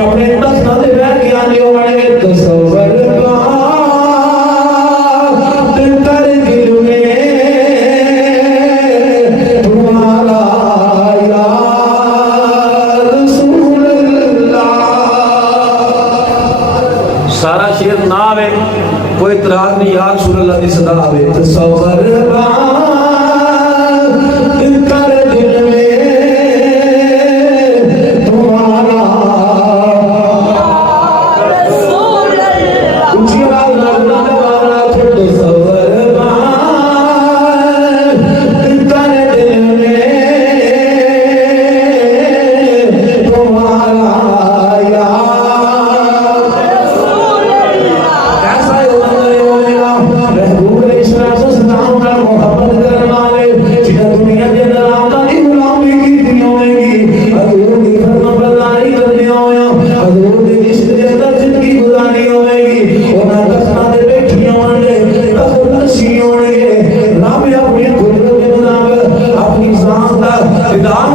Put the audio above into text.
अपने दस्तां दे बैठ के आने होणगे तसव्वुर कर दिल में तुम्हारा या रसूल अल्लाह। सारा शेर ना आवे कोई इतराज नहीं, या रसूल अल्लाह की सदा आवे। तसव्वुर कर दिल में तुम्हारा रसूल अल्लाह। ऊंची आवाज में बुलाने वाला तसव्वुर कर दिल में तुम्हारा या रसूल अल्लाह। कैसा है होगा महबूब इस्लाम सलाम का मोहब्बत करने वाले जिन्हें दुनिया के अंदर आमदानी गुलामी की दुनिया में हजूर की फरमाबरदारी करनी होया, हजूर के इश्क के अंदर जिंदगी गुजारनी होगी। उन्हें दस्तां दे बैठी होंगे तखलसी होंगे रब अपनी कुदरत के मुताबिक अपनी जान का विधान